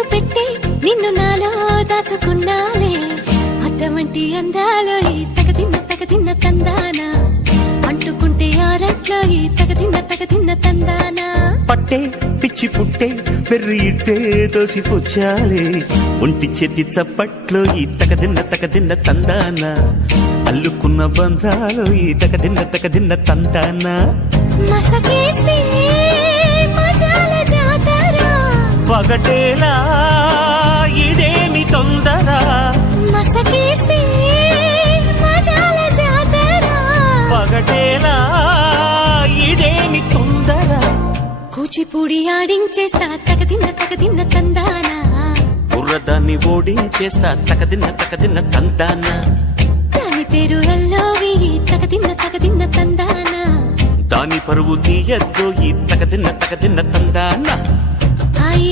కన్ను పెట్టి నిన్ను నాలో దాచుకున్నాలే అద్దమంటి అందాలో ఈ తగదిన్న తందానా అంటుకుంటే ఆరట్లో ఈ తగదిన్న తందానా పట్టే పిచ్చి పుట్టే వెర్రి ఇట్టే దోసిపుచ్చాలే ఒంటి చేతి చప్పట్లో ఈ తగదిన్న తందానా అల్లుకున్న బంధాలు ఈ తగదిన్న తందానా మసకేస్తే మజాల జాతర పగటేలా ఇదేమి తొందర మసకేస్తే మజాల జాతర పగటేలా ఇదేమి తొందర కూచిపూడి ఆడించేస్తా తగదిన్న తందానా బుర్రదాన్ని ఓడించేస్తా తగదిన్న తందానా దాని పేరు ఎల్లోవి తగదిన్న తందానా దాని పరువు తీయద్దు ఈ తగదిన్న తందానా హాయి